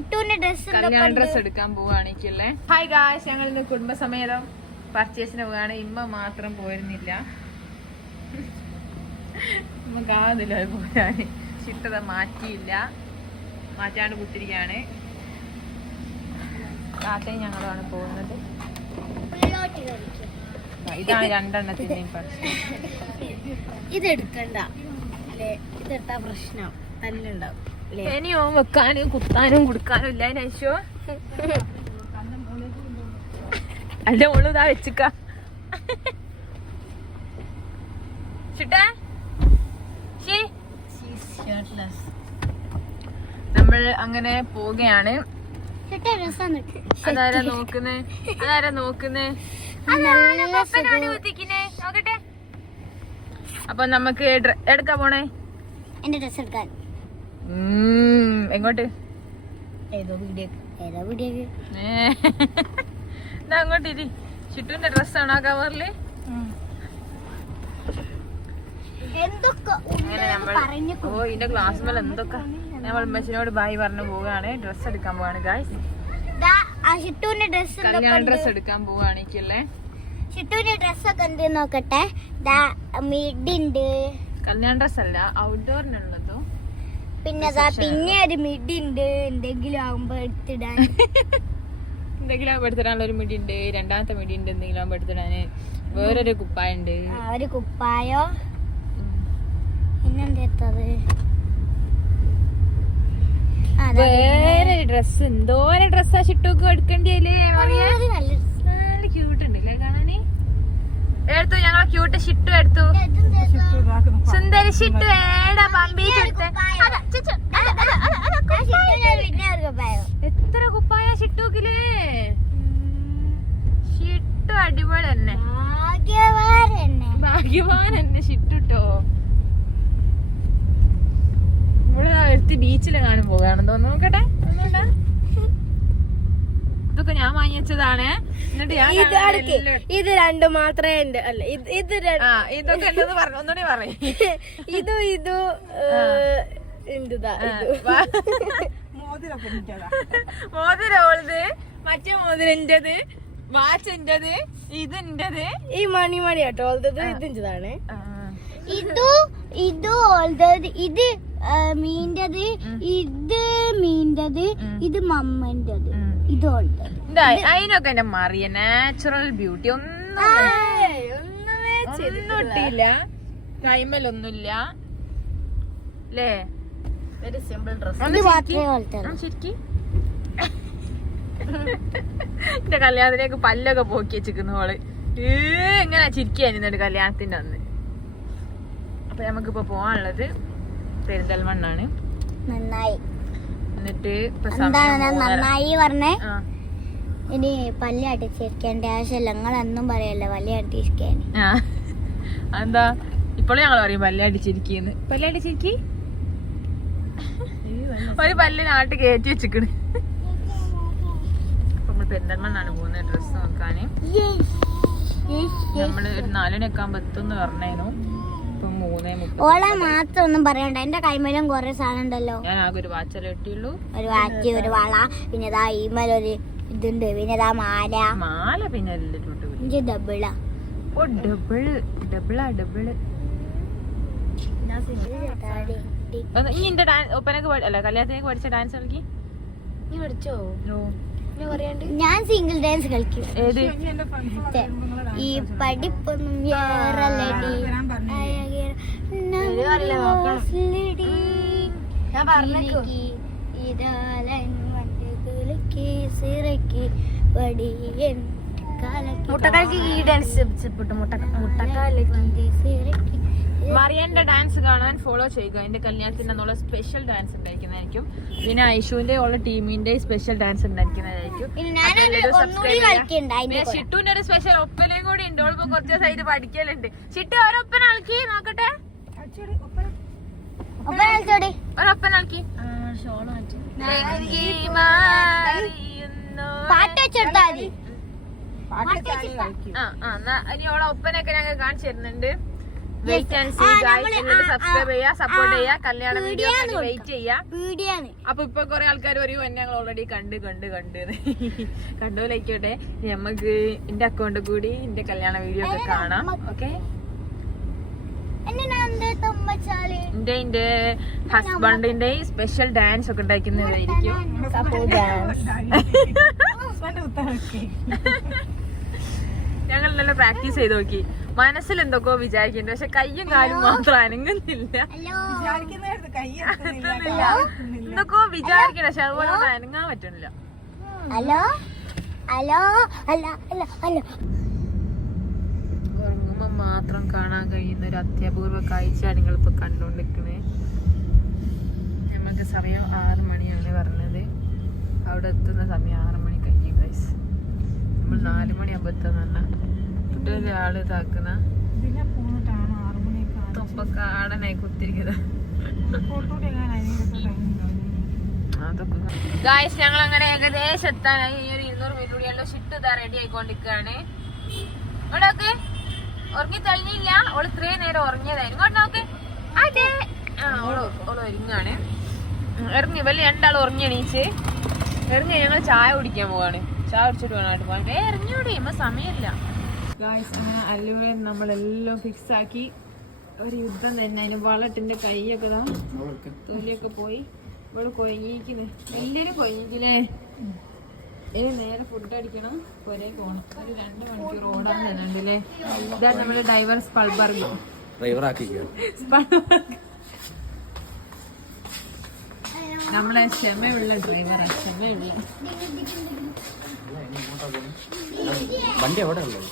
കല്യാണ ഡ്രസ് എടുക്കാൻ പോവാണെങ്കിലേ. Hi guys, ഞങ്ങൾ ഇന്ന് കുടുംബസമേതം പർച്ചേസിന് പോവാണ്. ഇമ്മ മാത്രം പോയിരുന്നില്ല, നമുക്ക് ആവുന്നില്ല പോരാന്. ചിട്ടത മാറ്റിയില്ല, മാറ്റാണ്ട് കുത്തിരിക്കാണ്. താത്തയും ഞങ്ങളാണ് പോകുന്നത്. ഇതാണ് രണ്ടെണ്ണത്തിന്റെയും പർച്ചേസ്. ഇതെടുക്കണ്ട, ഇതെടുത്താ പ്രശ്നം തന്നെ ഉണ്ടാവും. ഇനിയോ വെക്കാനും കുത്താനും കൊടുക്കാനും ഇല്ല. നൈശോ അല്ല, മോള് ഇതാ വെച്ചിക്ക. നമ്മൾ അങ്ങനെ പോവുകയാണ്. അതാരാ നോക്കുന്നേ? നോക്കട്ടെ. അപ്പൊ നമുക്ക് എടുക്കാ പോണേ? എന്റെ ഡ്രസ് എടുക്കാൻ. എങ്ങോട്ട്? ഏതോ വീഡിയോ. അങ്ങോട്ട് ഇരി. ചുറ്റുവിന്റെ ഡ്രസ്സാണ് ആ കവറില്. ഇതിന്റെ ഗ്ലാസ് മേലെ എന്തൊക്കെ. നമ്മൾ മെസ്സിനോട് ബായ് പറഞ്ഞു പോവുകയാണ്. ഡ്രസ് എടുക്കാൻ പോവാണ് ഗായ്സ്. കല്യാണ ഡ്രസ് എടുക്കാൻ പോവാണെങ്കിലേ. ഷിട്ടുവിന്റെ ഡ്രസ്സൊക്കെ എന്ത് നോക്കട്ടെ. മിഡിണ്ട്. കല്യാണ ഡ്രസ് അല്ല, ഔട്ട്ഡോറിനുള്ളതോ. പിന്നെ ഒരു മിഡി ഉണ്ട്. എന്തെങ്കിലും ആകുമ്പോ എടുത്തിടാൻ. എന്തെങ്കിലും ആകുമ്പോ എടുത്തിടാനുള്ള ഒരു മിഡി ഉണ്ട്. രണ്ടാമത്തെ മിഡി ഉണ്ട് എന്തെങ്കിലും ആകുമ്പോ എടുത്തിടാന്. വേറൊരു കുപ്പായ ഉണ്ട്. ഒരു കുപ്പായോ. പിന്നെന്തേത്തത്? വേറെ ഡ്രസ്. എന്തോരം ഡ്രസ്സാ ഷിട്ടൊക്കെ എടുക്കണ്ടല്ലേ. നല്ല ക്യൂട്ട് ഉണ്ട് അല്ലേ കാണാന്. എടുത്തു, ഞങ്ങളെ ക്യൂട്ട് ഷിട്ടു എടുത്തു. സുന്ദരി ഷിട്ടു ഏടാ പമ്പി. എത്ര കുപ്പായ ഷിട്ടുക്കില്ലേ. ഷിട്ടു അടിപൊളി തന്നെ, ഭാഗ്യവാൻ തന്നെ ഷിട്ടുട്ടോ. ഇവിടെ എടുത്ത് ബീച്ചിലെങ്ങാനും പോവുകയാണെന്ന് തോന്നുന്നു. നോക്കട്ടെ. ഇതൊക്കെ ഞാൻ വാങ്ങിച്ചതാണ്. എന്നിട്ട് ഞാൻ ഇത് രണ്ടും മാത്രമേ ഉണ്ട്. അല്ല, ഇതൊക്കെ എന്തത് പറഞ്ഞു, ഒന്നുകൂടി പറയും. ഇതും മോതിരോളത്, മറ്റേ മോതിരൻ്റെത്, വാച്ചിൻ്റെത്, ഇതിൻ്റെത്. ഈ മണി കേട്ടോ ഇതിൻ്റെതാണ്. ഇത് മീൻ്റെത്, ഇത് മീൻ്റെത്, ഇത് മമ്മൻ്റെത്, ഇത് അതിനൊക്കെ എന്റെ മറിയ നാച്ചുറൽ ബ്യൂട്ടി. ഒന്നും ഇട്ടില്ല, കൈമലൊന്നുമില്ല അല്ലേ. ശരിക്കും എന്റെ കല്യാണത്തിലേക്ക് പല്ലൊക്കെ പോക്കി വെച്ചിരിക്കുന്നു ഓള്. എങ്ങനെ ചിരിക്കാനിന്നിട്ട് കല്യാണത്തിന്റെ അന്ന്. അപ്പൊ നമുക്കിപ്പോ പോവാനുള്ളത് പെരിന്തൽമണ്ണാണ്. എന്നിട്ട് നന്നായി പറഞ്ഞേ. ഇനി പല്ല് അടിച്ചിരിക്കേണ്ട ആവശ്യമില്ല. നിങ്ങളെന്നും പറയല്ലോ പല്ല് അടിച്ചിരിക്കാൻ. എന്താ ഇപ്പോഴും ഞങ്ങൾ പറയും പല്ല് അടിച്ചിരിക്കുന്നു. പല്ല് അടിച്ചിരിക്കി ഒരു പല്ല് നാട്ടിൽ കയറ്റി വെച്ചിക്കണ്. അപ്പൊ നമ്മൾ പെരിന്തൽമണ്ണാണ് പോകുന്നത് ഡ്രസ്സ് നോക്കാന്. നമ്മള് ഒരു 4 മണിയൊക്കെ ആകുമ്പോ എത്തുന്ന് പറഞ്ഞേനു. ഓളെ മാത്രം ഒന്നും പറയണ്ട. എന്റെ കൈമേലും കൊറേ സാധനം ഉണ്ടല്ലോ. ഞാൻ ആകെ ഒരു വാച്ചല്ലേ ഇട്ടുള്ളൂ. ഒരു വാച്ച്, ഒരു വള, പിന്നെ ഈമേലൊരു ഇതുണ്ട്, പിന്നെ മാല, പിന്നെ ഡബിളാ. ഇനി എന്റെ ഒപ്പനക്ക് അല്ല കല്യാണത്തിനൊക്കെ പഠിച്ച ഡാൻസ് കളിക്കി. നീ പഠിച്ചോ? ഞാൻ സിംഗിൾ ഡാൻസ് കളിക്കും. ഏത്? ഈ പഠിപ്പൊന്നും വേറല്ലടി. മുട്ടക്കാലക്ക് ഈ ഡാൻസ് മറിയന്റെ ഡാൻസ് കാണാൻ ഫോളോ ചെയ്യുക. എന്റെ കല്യാണത്തിന്റെ എന്നുള്ള സ്പെഷ്യൽ ഡാൻസ് ഉണ്ടായിരിക്കുന്നതായിരിക്കും. പിന്നെ ഐഷുവിന്റെ ഉള്ള ടീമിന്റെ സ്പെഷ്യൽ ഡാൻസ് ഉണ്ടായിരിക്കുന്നതായിരിക്കും. പിന്നെ ഷിട്ടുവിന്റെ ഒരു സ്പെഷ്യൽ ഒപ്പനയും കൂടി ഉണ്ട്. ഓളിപ്പോ കുറച്ച് ദിവസമായിട്ട് പഠിക്കലുണ്ട്. ഷിട്ടു ഒരൊപ്പന ആൾക്കി നോക്കട്ടെ. ഒരൊപ്പന ആൾക്കി. ഇനി ഓളെ ഒപ്പനൊക്കെ ഞങ്ങൾ കാണിച്ചു തരുന്നുണ്ട്. Wait and see guys. എന്നിട്ട് സബ്സ്ക്രൈബ് ചെയ്യാ, സപ്പോർട്ട് ചെയ്യാ, കല്യാണ വീഡിയോ വെയിറ്റ് ചെയ്യാ. അപ്പൊ ഇപ്പൊ കൊറേ ആൾക്കാർ പറയും ഞങ്ങൾ ഓൾറെഡി കണ്ട് കണ്ടോലായിക്കോട്ടെ. നമുക്ക് എന്റെ അക്കൗണ്ട് കൂടി എന്റെ കല്യാണ വീഡിയോ ഒക്കെ കാണാം. ഓക്കെ, എന്റെ ഹസ്ബൻഡിന്റെ സ്പെഷ്യൽ ഡാൻസ് ഒക്കെ ഉണ്ടാക്കുന്നതായിരിക്കും. ഞങ്ങൾ നല്ല പ്രാക്ടീസ് ചെയ്ത് നോക്കി. മനസ്സിൽ എന്തൊക്കെയോ വിചാരിക്കുന്നുണ്ട്, പക്ഷെ കയ്യും കാലും മാത്രം അനങ്ങുന്നില്ല. എന്തൊക്കെയോ വിചാരിക്കണ, പക്ഷെ അതുപോലെ ഒന്നും അനങ്ങാൻ പറ്റണില്ല. ഉറങ്ങുമ്പോ മാത്രം കാണാൻ കഴിയുന്ന ഒരു അത്യപൂർവ കാഴ്ചയാണ് നിങ്ങളിപ്പോ കണ്ടോണ്ടിരിക്കണേ. നമുക്ക് സമയം 6 മണിയാണ് പറഞ്ഞത്. അവിടെ എത്തുന്ന സമയം 6 മണി കഴിഞ്ഞു ഗൈസ്. നമ്മൾ 4 മണിയാകുമ്പോ എത്തുന്ന ആള് ഇതാക്കുന്ന തൊപ്പക്കാടനായി കുത്തിരിക്കുന്നത്. ഗായ്സ് ഞങ്ങൾ അങ്ങനെ ഏകദേശം എത്താനായി. ഈ ഒരു 200 മീറ്റർ കൂടിയുള്ള ഷിട്ട് ഇതാ റെഡി ആയിക്കൊണ്ടിരിക്കുകയാണ്. ഇങ്ങോട്ടൊക്കെ ഉറങ്ങി തള്ളിയില്ല, ഓള് ഇത്രയും നേരം ഉറങ്ങിയതായിരുന്നു. ഇങ്ങോട്ടൊക്കെ അതെ ഓള് ഒരുങ്ങാണ്. ഇറങ്ങി വലിയ രണ്ടാൾ ഉറങ്ങി എണീച്ച് ഇറങ്ങി. ഞങ്ങൾ ചായ കുടിക്കാൻ പോവാണ്. ചായ കുടിച്ചിട്ട് വേണമായിട്ട് പോകാൻ. ഇറങ്ങിയോടെ ഇമ്മ സമയമില്ല ഗായ്സ്. അങ്ങനെ അല്ലുവേ നമ്മളെല്ലാം ഫിക്സ് ആക്കി. ഒരു യുദ്ധം തന്നെ. അതിന് വളട്ടിന്റെ കൈയൊക്കെ തൊലിയൊക്കെ പോയി. ഇവിടെ കൊയങ്ങിക്കുന്നു, എല്ലാരും കൊയങ്ങിക്കില്ലേ. ഇനി നേരെ ഫുഡ് അടിക്കണം, പൊരേ പോണം. ഒരു 2 മണിക്കൂർ ഓടാൻ തന്നെ ഉണ്ടല്ലേ. ഇതാണ് നമ്മുടെ ഡ്രൈവർ സ്പൾബർഗ്. നമ്മളെ ക്ഷമയുള്ള ഡ്രൈവറാ, ക്ഷമയുള്ള വണ്ടി എവിടെ ഉള്ളത്?